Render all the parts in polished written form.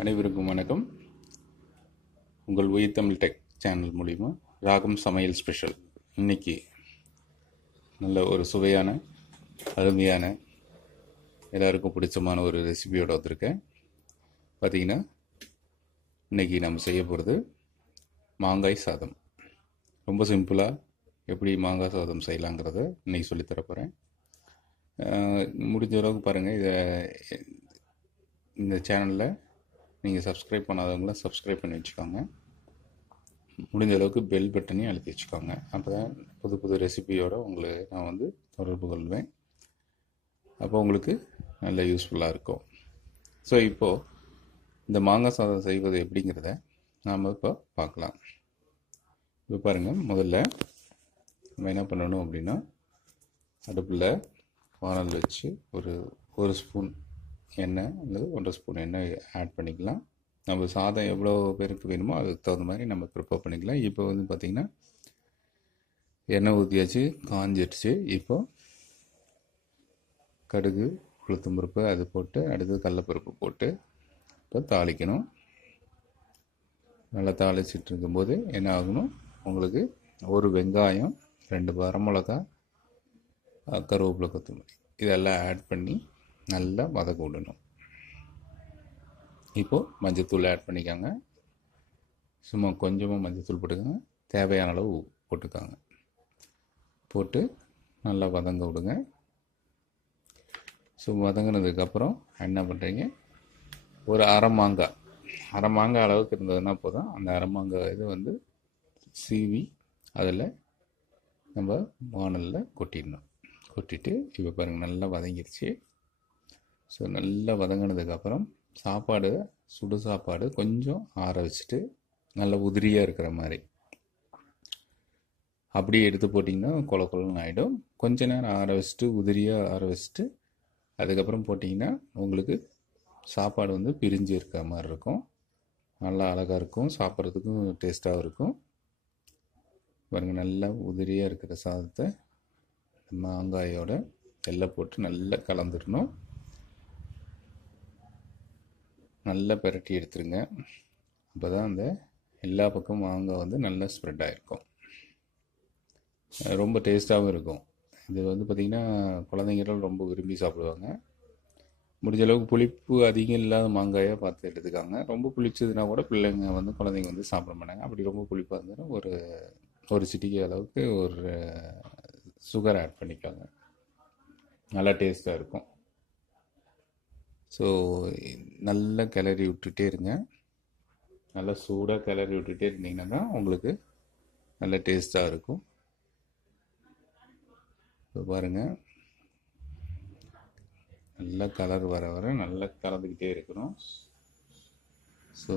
அனைவருக்கும் வணக்கம். உங்கள் உயிர் தமிழ் டெக் சேனல் மூலிமா ராகம் சமையல் ஸ்பெஷல். இன்னைக்கு நல்ல ஒரு சுவையான, அருமையான, எல்லாருக்கும் பிடிச்சமான ஒரு ரெசிபியோடு வந்திருக்கேன். பார்த்தீங்கன்னா இன்னைக்கு நம்ம செய்ய போகிறது மாங்காய் சாதம். ரொம்ப சிம்பிளாக எப்படி மாங்காய் சாதம் செய்யலாங்கிறத இன்னைக்கு சொல்லித்தரப்போகிறேன். முடிஞ்ச அளவுக்கு பாருங்கள். இந்த சேனலில் நீங்கள் சப்ஸ்கிரைப் பண்ணாதவங்களாம் சப்ஸ்கிரைப் பண்ணி வச்சுக்கோங்க. முடிஞ்ச அளவுக்கு பெல் பட்டனையும் அழுத்தி வச்சுக்கோங்க. அப்போ தான் புது புது ரெசிபியோடு உங்களை நான் தொடர்பு கொள்வேன். அப்போ உங்களுக்கு நல்ல யூஸ்ஃபுல்லாக இருக்கும். ஸோ இப்போது இந்த மாங்காய் சாதம் செய்வது எப்படிங்கிறத நாம் இப்போ பார்க்கலாம். இப்போ பாருங்கள், முதல்ல நம்ம என்ன பண்ணணும் அப்படின்னா, அடுப்பில் வானல் வச்சு ஒரு ஸ்பூன் எண்ணெய் அல்லது 1.5 ஸ்பூன் எண்ணெய் ஆட் பண்ணிக்கலாம். நம்ம சாதம் எவ்வளோ பேருக்கு வேணுமோ அதுக்கு தகுந்த மாதிரி நம்ம ப்ரிப்பேர் பண்ணிக்கலாம். இப்போ பார்த்திங்கன்னா எண்ணெய் ஊற்றியாச்சு, காஞ்சிடுச்சு. இப்போ கடுகு, உளுத்தம் பருப்பு அது போட்டு, அடுத்து கடலைப்பருப்பு போட்டு இப்போ தாளிக்கணும். நல்லா தாளிச்சிட்டு இருக்கும்போது என்ன ஆகணும், உங்களுக்கு ஒரு வெங்காயம், 2 வரமிளகா, கருவேப்பிலை, கொத்தமல்லி இதெல்லாம் ஆட் பண்ணி நல்லா வதக்க விடணும். இப்போது மஞ்சத்தூள் ஆட் பண்ணிக்கோங்க. சும்மா கொஞ்சமாக மஞ்சத்தூள் போட்டுக்கோங்க. தேவையான அளவு போட்டுக்கோங்க. போட்டு நல்லா வதங்க விடுங்க. ஸோ வதங்கினதுக்கப்புறம் என்ன பண்ணுறீங்க, ஒரு அரை மாங்காய் அளவுக்கு இருந்ததுன்னா போதும். அந்த அரை மாங்காய் இது சீவி அதில் நம்ம வானலில் கொட்டிடணும். கொட்டிட்டு இப்போ பாருங்கள் நல்லா வதங்கிடுச்சு. ஸோ நல்லா வதங்கினதுக்கப்புறம் சுடு சாப்பாடு கொஞ்சம் ஆற வச்சுட்டு, நல்லா உதிரியாக இருக்கிற மாதிரி அப்படியே எடுத்து போட்டிங்கன்னா கொல கொலன்னு ஆகிடும். கொஞ்ச நேரம் ஆற வச்சுட்டு, உதிரியாக ஆற வச்சுட்டு அதுக்கப்புறம் போட்டிங்கன்னா உங்களுக்கு சாப்பாடு பிரிஞ்சு இருக்கிற மாதிரி இருக்கும். நல்லா அழகாக இருக்கும், சாப்பிட்றதுக்கும் டேஸ்ட்டாகவும் இருக்கும். பாருங்கள், நல்லா உதிரியாக இருக்கிற சாதத்தை மாங்காயோட எல்லாம் போட்டு நல்லா கலந்துடணும். நல்லா பிரட்டி எடுத்துருங்க. அப்போ தான் அந்த எல்லா பக்கமும் மாங்காய் நல்லா ஸ்ப்ரெட் ஆகிருக்கும். ரொம்ப டேஸ்ட்டாகவும் இருக்கும். இது பார்த்திங்கன்னா குழந்தைங்களும் ரொம்ப விரும்பி சாப்பிடுவாங்க. முடிஞ்ச அளவுக்கு புளிப்பு அதிகம் இல்லாத மாங்காயாக பார்த்து எடுத்துக்காங்க. ரொம்ப புளிச்சதுன்னா கூட பிள்ளைங்க குழந்தைங்க சாப்பிட மாட்டாங்க. அப்படி ரொம்ப புளிப்பாக இருந்தாலும் ஒரு சிட்டிகை அளவுக்கு ஒரு சுகர் ஆட் பண்ணிக்காங்க. நல்லா டேஸ்ட்டாக இருக்கும். ஸோ நல்லா கிளறி விட்டுட்டே இருங்க. நல்லா சூடாக கிளறி விட்டுட்டே இருந்தீங்கன்னா தான் உங்களுக்கு நல்ல டேஸ்ட்டாக இருக்கும். இப்போ பாருங்கள், நல்லா கலர் வர நல்லா கலந்துக்கிட்டே இருக்கணும். ஸோ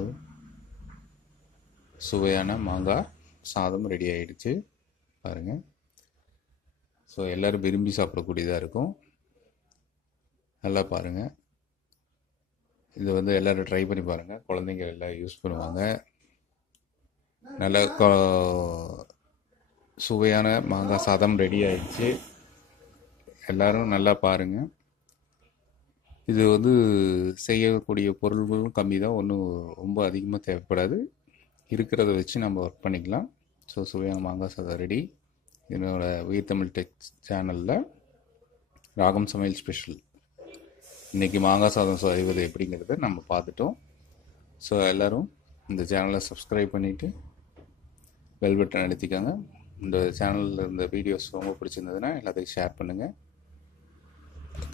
சுவையான மாங்காய் சாதம் ரெடி ஆகிடுச்சு பாருங்கள். ஸோ எல்லோரும் விரும்பி சாப்பிடக்கூடியதாக இருக்கும். நல்லா பாருங்கள், இது எல்லோரும் ட்ரை பண்ணி பாருங்கள். குழந்தைங்க எல்லாம் யூஸ் பண்ணுவாங்க. நல்ல சுவையான மாங்காய் சாதம் ரெடி ஆயிடுச்சு. எல்லோரும் நல்லா பாருங்கள். இது செய்யக்கூடிய பொருள்களும் கம்மி தான், ஒன்றும் ரொம்ப அதிகமாக தேவைப்படாது. இருக்கிறத வச்சு நம்ம ஒர்க் பண்ணிக்கலாம். ஸோ சுவையான மாங்காய் சாதம் ரெடி. என்னோடய உயிர் தமிழ் டெக் சேனலில் ராகம் சமையல் ஸ்பெஷல். இன்றைக்கி மாங்காய் சாதம் செய்வது எப்படிங்கிறத நம்ம பார்த்துட்டோம். ஸோ எல்லோரும் இந்த சேனலை சப்ஸ்கிரைப் பண்ணிவிட்டு பெல் பட்டன் அழுத்திக்காங்க. இந்த சேனலில் இருந்த வீடியோஸ் ரொம்ப பிடிச்சிருந்ததுன்னா எல்லாத்தையும் ஷேர் பண்ணுங்கள்,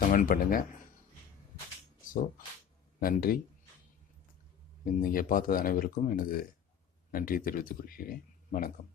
கமெண்ட் பண்ணுங்கள். ஸோ நன்றி. நீங்கள் பார்த்தது அனைவருக்கும் எனது நன்றி தெரிவித்துக் கொள்கிறேன். வணக்கம்.